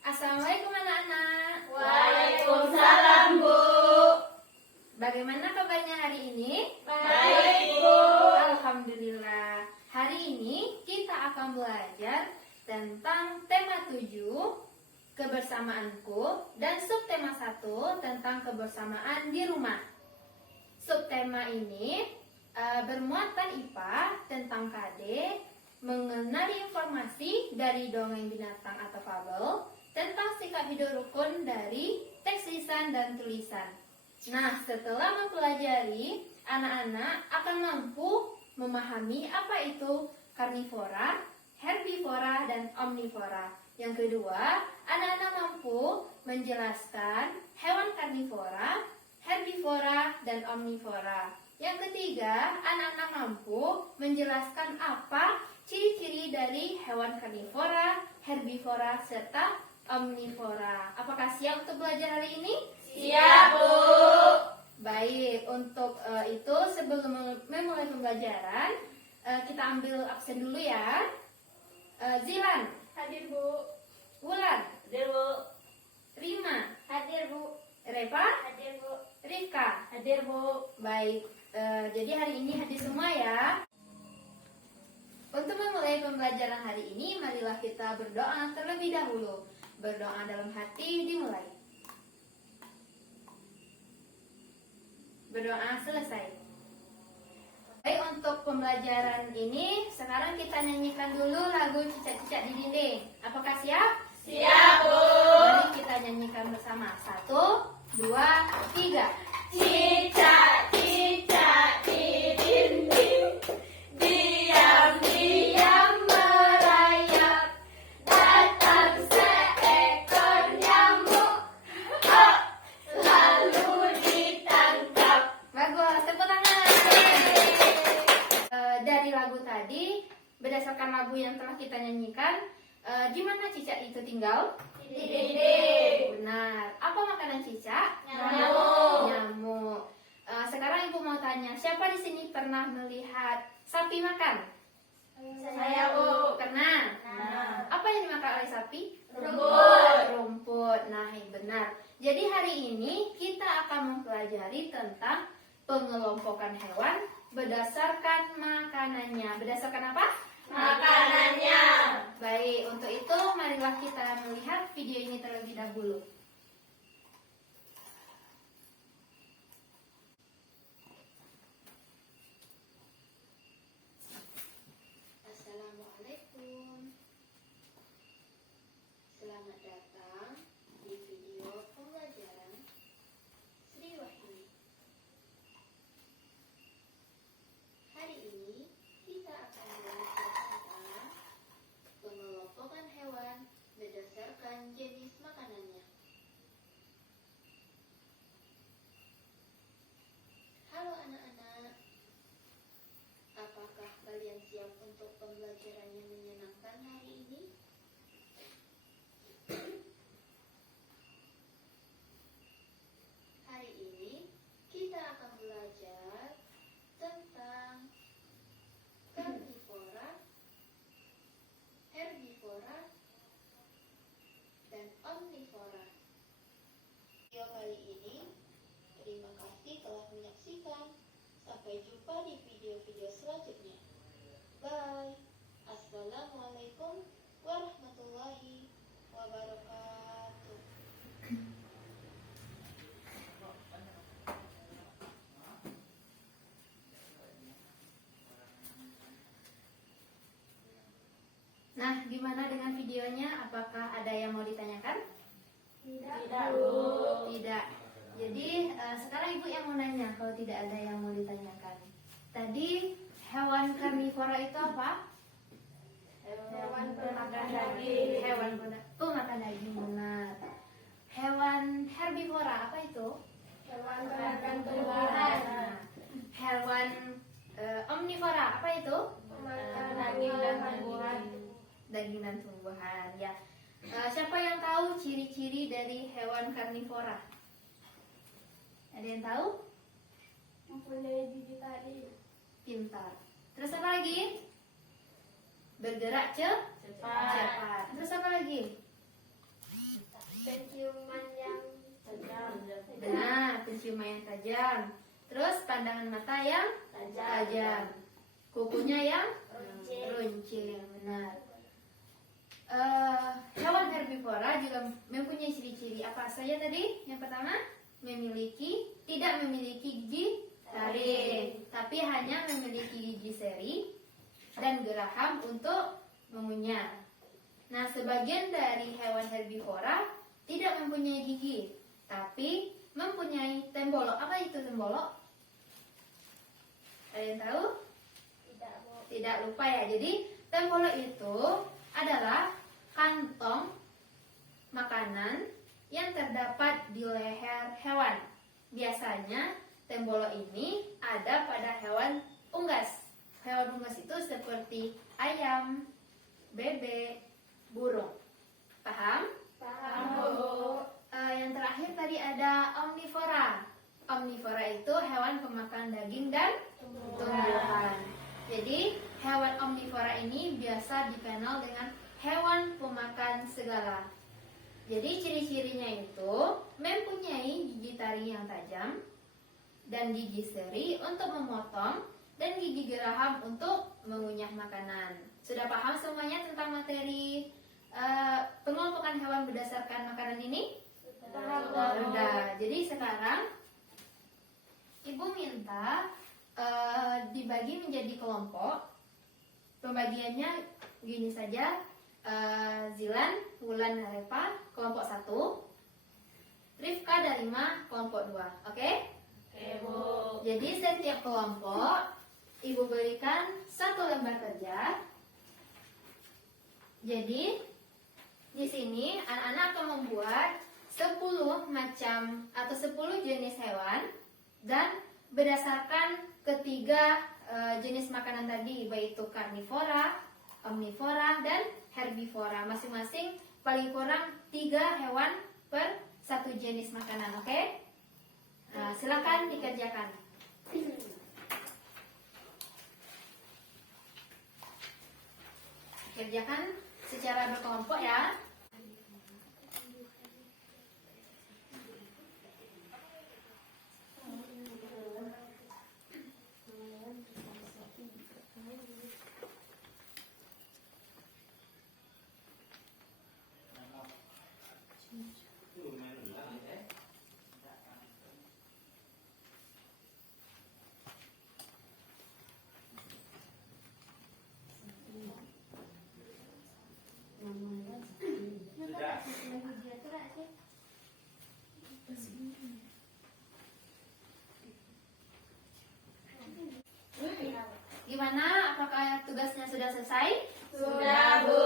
Assalamualaikum anak-anak. Waalaikumsalam, Bu. Bagaimana kabarnya hari ini? Baik, Bu. Alhamdulillah. Hari ini kita akan belajar tentang tema 7, kebersamaanku, dan subtema 1 tentang kebersamaan di rumah. Subtema ini bermuatan IPA tentang KD, mengenali informasi dari dongeng binatang atau fabel, tentang sikap hidup rukun dari teks lisan dan tulisan. Nah, setelah mempelajari, anak-anak akan mampu memahami apa itu karnivora, herbivora, dan omnivora. Yang kedua, anak-anak mampu menjelaskan hewan karnivora, herbivora, dan omnivora. Yang ketiga, anak-anak mampu menjelaskan apa ciri-ciri dari hewan karnivora, herbivora, serta omnivora. Apakah siap untuk belajar hari ini? Siap, Bu. Baik, untuk itu sebelum memulai pembelajaran, kita ambil absen dulu ya. Zilan, Hadir, Bu. Wulan, Hadir, Bu. Rima, Hadir, Bu. Reva, Hadir, Bu. Rifka. Hadir, Bu. Baik, jadi hari ini hadir semua ya. Untuk memulai pembelajaran hari ini, marilah kita berdoa terlebih dahulu. Berdoa dalam hati dimulai. Berdoa selesai. Baik, untuk pembelajaran ini, sekarang kita nyanyikan dulu lagu Cicak-Cicak di Dinding. Apakah siap? Siap, Bu. Mari kita nyanyikan bersama. 1, 2, 3. Cicak-cicak di dinding, diam-diam merayap, datang seekor nyamuk, lalu ditangkap. Bagus, tepuk tangan. Dari lagu tadi, berdasarkan lagu yang telah kita nyanyikan, di mana cicak itu tinggal? Di dinding. Benar. Apa makanan cicak? Nyamuk. Nyamuk. Sekarang Ibu mau tanya, siapa di sini pernah melihat sapi makan? Saya, Bu. Pernah. Nah. Apa yang dimakan oleh sapi? Rumput. Rumput. Nah, benar. Jadi hari ini kita akan mempelajari tentang pengelompokan hewan berdasarkan makanannya. Berdasarkan apa? Makanannya. Baik, untuk itu marilah kita melihat video ini terlebih dahulu. Assalamualaikum. Selamat datang di video pembelajaran Sri Wahyuni. Hari ini kita akan belajar tentang pengelompokan hewan berdasarkan jenis makanannya. Halo anak-anak, apakah kalian siap untuk pembelajaran yang menyenangkan hari ini? Hari ini kita akan belajar tentang karnivora, herbivora, dan omnivora. Video kali ini, terima kasih telah menyaksikan. Sampai jumpa di video-video selanjutnya. Bye. Assalamualaikum warahmatullahi wabarakatuh. Nah, gimana dengan videonya? Apakah ada yang mau ditanyakan? Tidak, Bu. Tidak. Jadi sekarang Ibu yang mau nanya kalau tidak ada yang mau ditanyakan. Tadi hewan karnivora itu apa? Hewan pemakan daging. Hewan pemakan daging, benar. Hewan herbivora apa itu? Hewan pemakan tumbuhan. Nah, hewan omnivora apa itu? Pemakan daging dan tumbuhan. Daging dan tumbuhan, ya. Siapa yang tahu ciri-ciri dari hewan karnivora? Ada yang tahu? Mempunyai gigi taring. Pintar. Terus apa lagi? Bergerak cepat. Cepat. Terus apa lagi? Penciuman yang tajam. Benar, penciuman yang tajam. Terus pandangan mata yang tajam. Kukunya yang runcing. Benar. Hewan herbivora juga mempunyai ciri-ciri apa saja tadi? Yang pertama, tidak memiliki gigi taring, tapi hanya memiliki gigi seri dan geraham untuk mengunyah. Nah, sebagian dari hewan herbivora tidak mempunyai gigi, tapi mempunyai tembolok. Apa itu tembolok? Ada yang tahu? Tidak, Bu. Tidak, lupa ya. Jadi, tembolok itu adalah kantong makanan yang terdapat di leher hewan. Biasanya tembolok ini ada pada hewan unggas. Hewan unggas itu seperti ayam, bebek, burung. Paham? Paham, Bu. Yang terakhir tadi ada omnivora. Omnivora itu hewan pemakan daging dan tumbuhan. Jadi hewan omnivora ini biasa dikenal dengan hewan pemakan segala. Jadi ciri-cirinya itu mempunyai gigi taring yang tajam dan gigi seri untuk memotong dan gigi geraham untuk mengunyah makanan. Sudah paham semuanya tentang materi pengelompokan hewan berdasarkan makanan ini? Paham, Bu. Sudah. Jadi sekarang Ibu minta dibagi menjadi kelompok. Pembagiannya gini saja. Zilan, Wulan, Harepa kelompok 1, Rifka, Darima kelompok 2. Oke? Oke, Bu. Jadi setiap kelompok Ibu berikan 1 lembar kerja. Jadi di sini anak-anak akan membuat 10 macam atau 10 jenis hewan dan berdasarkan ketiga jenis makanan tadi, yaitu karnivora, omnivora, dan herbivora. Masing-masing paling kurang 3 hewan per 1 jenis makanan. Oke? Nah, silakan dikerjakan. Kerjakan secara berkelompok ya. Gimana? Apakah tugasnya sudah selesai? Sudah, Bu.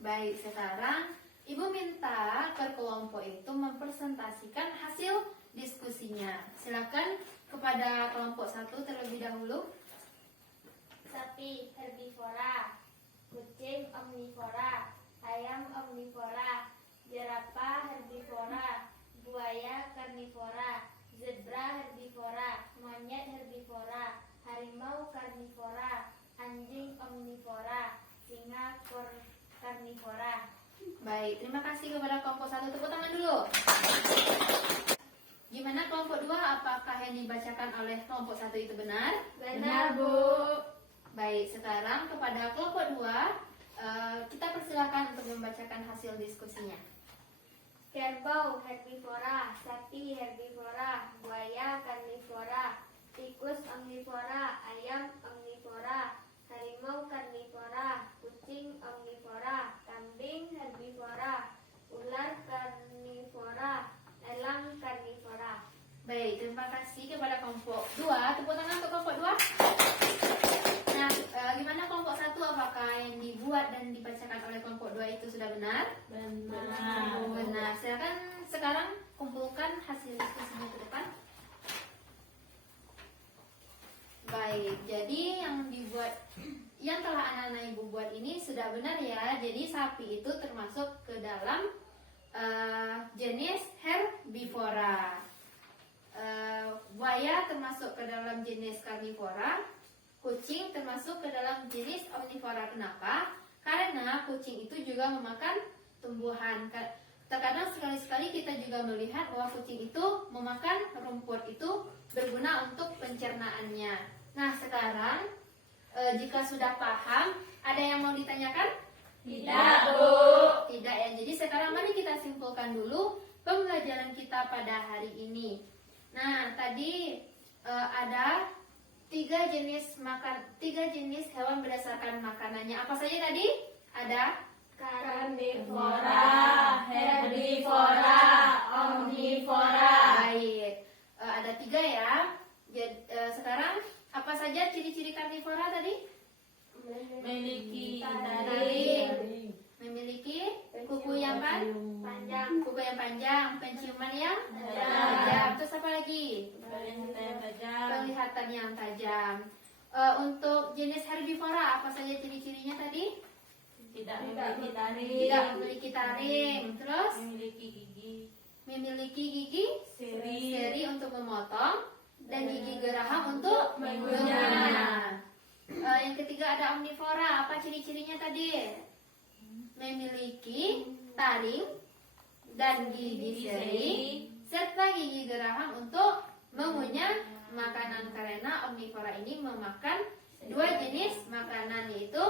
Baik, sekarang Ibu minta per kelompok itu mempresentasikan hasil diskusinya. Silakan kepada kelompok 1 terlebih dahulu. Sapi herbivora, kucing omnivora, ayam omnivora, jerapah herbivora, buaya karnivora, zebra herbivora, monyet herbivora, harimau karnivora, anjing omnivora, singa karnivora. Baik, terima kasih kepada kelompok 1. Tepuk tangan dulu. Gimana kelompok 2? Apakah yang dibacakan oleh kelompok 1 itu benar? Benar, Bu. Baik, sekarang kepada kelompok 2 kita persilakan untuk membacakan hasil diskusinya. Kerbau herbivora, sapi herbivora, buaya karnivora, tikus omnivora, ayam omnivora, harimau karnivora, kucing omnivora, kambing herbivora, ular karnivora, elang karnivora. Baik, terima kasih kepada kelompok 2. Tepuk tangan untuk kelompok 2. Nah, gimana kelompok 1? Apakah yang dibuat dan dibacakan oleh kelompok 2 itu sudah benar? Benar. Benar. Silakan sekarang kumpulkan hasil diskusinya ke depan. Baik, jadi yang telah anak-anak Ibu buat ini sudah benar ya. Jadi sapi itu termasuk ke dalam jenis herbivora. Buaya termasuk ke dalam jenis karnivora. Kucing termasuk ke dalam jenis omnivora. Kenapa? Karena kucing itu juga memakan tumbuhan. terkadang sekali-sekali kita juga melihat bahwa kucing itu memakan rumput itu berguna untuk pencernaannya. Nah, sekarang jika sudah paham, ada yang mau ditanyakan? Tidak, Bu. Tidak ya. Jadi sekarang mari kita simpulkan dulu pembelajaran kita pada hari ini. Nah, tadi ada tiga jenis hewan berdasarkan makanannya. Apa saja tadi? Ada Karnivora, herbivora, omnivora. baik. Ada tiga ya. Jadi, sekarang apa saja ciri-ciri karnivora tadi? Memiliki taring, memiliki kuku yang Panjang. penciuman yang tajam. Terus apa lagi? Penglihatan yang tajam. Untuk jenis herbivora apa saja ciri-cirinya tadi? Tidak memiliki Tidak memiliki taring. Terus memiliki gigi seri untuk memotong dan gigi geraham untuk mengunyah. Yang ketiga ada omnivora. Apa ciri-cirinya tadi? Memiliki taring dan gigi seri serta gigi geraham untuk mengunyah makanan, karena omnivora ini memakan dua jenis makanan, yaitu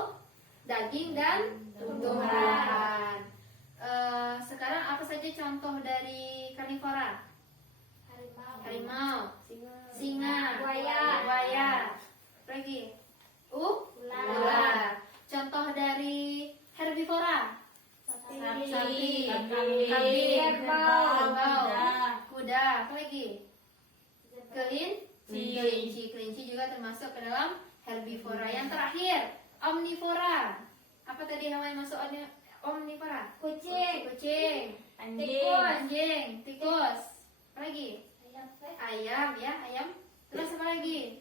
daging dan tumbuhan. Sekarang apa saja contoh dari karnivora? Harimau, singa, buaya, lagi ular. Contoh dari herbivora? Sapi, kambing, kerbau, kuda, apa lagi? Kelinci juga termasuk ke dalam herbivora. Yang terakhir, omnivora. Apa tadi hewan yang masuk omnivora? Kucing, anjing, tikus, apa lagi? Ayam ya, ayam. Terus apa lagi?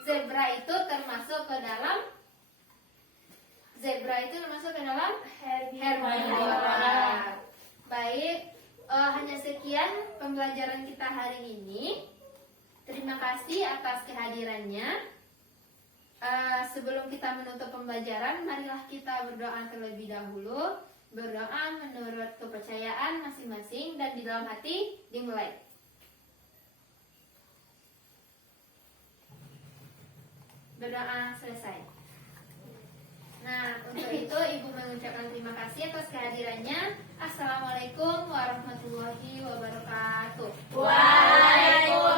Zebra itu termasuk ke dalam herbivora. Baik, hanya sekian pembelajaran kita hari ini. Terima kasih atas kehadirannya. Sebelum kita menutup pembelajaran, marilah kita berdoa terlebih dahulu. Berdoa menurut kepercayaan masing-masing dan di dalam hati dimulai. Berdoa selesai. Nah, untuk itu Ibu mengucapkan terima kasih atas kehadirannya. Assalamualaikum warahmatullahi wabarakatuh. Waalaikumsalam.